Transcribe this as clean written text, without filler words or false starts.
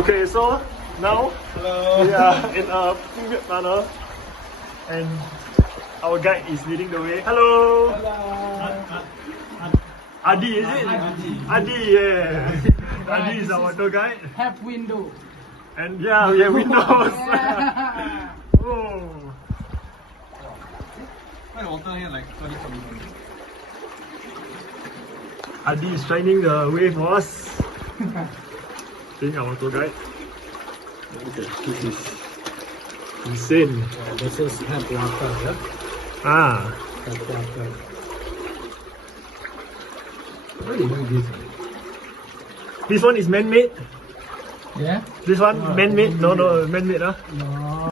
Okay, so now we are in a private tunnel and our guide is leading the way. Hello! Adi, is it? Adi, yeah. Adi is our tour guide. Have window. And yeah, we have windows. Yeah. Oh. Why the water here like slowly coming down? Adi is shining the way for us. Being our tour guide. Okay, this is insane. This is have water, yeah? Ah. Have water. Why do you do this? This one is man-made. Yeah? This one man-made? No, man-made. No.